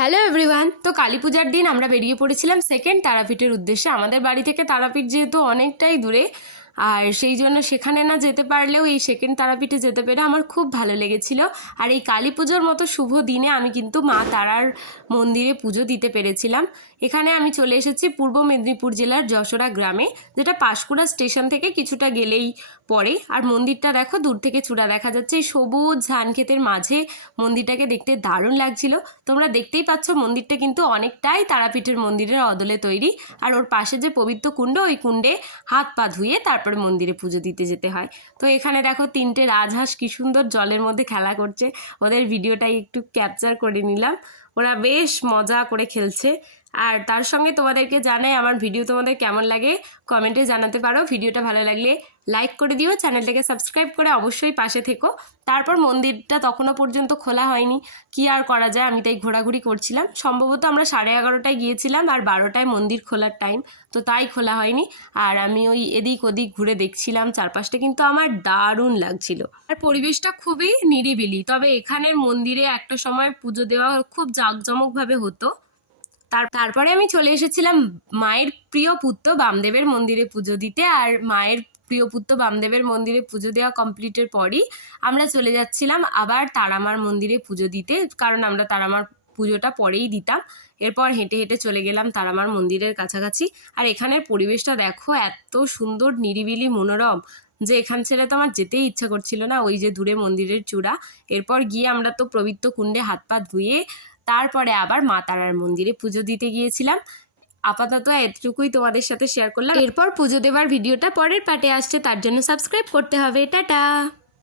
Hello everyone. তো কালী পূজার দিন আমরা বেরিয়ে পড়েছিলাম সেকেন্ড তারাপীঠের উদ্দেশ্যে। আমাদের বাড়ি থেকে তারাপীঠ যেহেতু অনেকটাই দূরে, আর সেই জন্য সেখানে না যেতে পারলেও এই সেকেন্ড তারাপীঠে যেতে পেরে আমার খুব ভালো লেগেছিল। আর এই কালী পুজোর মতো শুভ দিনে আমি কিন্তু মা তারার মন্দিরে পুজো দিতে পেরেছিলাম। এখানে আমি চলে এসেছি পূর্ব মেদিনীপুর জেলার যশোরা গ্রামে, যেটা পাঁশকুড়া স্টেশন থেকে কিছুটা গেলেই পড়ে। আর মন্দিরটা দেখো, দূর থেকে চূড়া দেখা যাচ্ছে। এই সবুজ ধান ক্ষেতের মাঝে মন্দিরটাকে দেখতে দারুণ লাগছিল। তোমরা দেখতেই পাচ্ছ মন্দিরটা কিন্তু অনেকটাই তারাপীঠের মন্দিরের অদলে তৈরি। আর ওর পাশে যে পবিত্র কুণ্ড, ওই কুণ্ডে হাত পা ধুয়ে তারপরে মন্দিরে পুজো দিতে যেতে হয়। তো এখানে দেখো তিনটে রাজহাঁস কি সুন্দর জলের মধ্যে খেলা করছে। ওদের ভিডিওটাই একটু ক্যাপচার করে নিলাম। ওরা বেশ মজা করে খেলছে। আর তার সঙ্গে তোমাদেরকে জানাই আমার ভিডিও তোমাদের কেমন লাগে কমেন্টে জানাতে পারো। ভিডিওটা ভালো লাগলে লাইক করে দিও, চ্যানেলটাকে সাবস্ক্রাইব করে অবশ্যই পাশে থেকো। তারপর মন্দিরটা তখনও পর্যন্ত খোলা হয়নি, কি আর করা যায়, আমি তাই ঘোরাঘুরি করছিলাম। সম্ভবত আমরা 11:30টায় গিয়েছিলাম আর 12টায় মন্দির খোলার টাইম, তো তাই খোলা হয়নি। আর আমি ওই এদিক ওদিক ঘুরে দেখছিলাম চারপাশটা, কিন্তু আমার দারুণ লাগছিল। আর পরিবেশটা খুবই নিরিবিলি। তবে এখানের মন্দিরে একটা সময় পুজো দেওয়া খুব জাঁকজমকভাবে হতো। তারপরে আমি চলে এসেছিলাম মায়ের প্রিয় পুত্র বামদেবের মন্দিরে পুজো দিতে। আর মায়ের প্রিয় পুত্র বামদেবের মন্দিরে পুজো দেওয়া কমপ্লিটের পরই আমরা চলে যাচ্ছিলাম আবার তারামার মন্দিরে পুজো দিতে, কারণ আমরা তারামার পুজোটা পরেই দিতাম। এরপর হেঁটে হেঁটে চলে গেলাম তারামার মন্দিরের কাছাকাছি। আর এখানের পরিবেশটা দেখো, এত সুন্দর নিরিবিলি মনোরম যে এখান ছেড়ে তো আমার যেতেই ইচ্ছা করছিল না। ওই যে দূরে মন্দিরের চূড়া। এরপর গিয়ে আমরা তো পবিত্র কুণ্ডে হাত পা ধুয়ে তারপরে আবার মা তারার মন্দিরে পুজো দিতে গিয়েছিলাম। আপাতত এতটুকুই তোমাদের সাথে শেয়ার করলাম। এরপর পুজো দেওয়ার ভিডিওটা পরের পার্টে আসছে, তার জন্য সাবস্ক্রাইব করতে হবে। টাটা।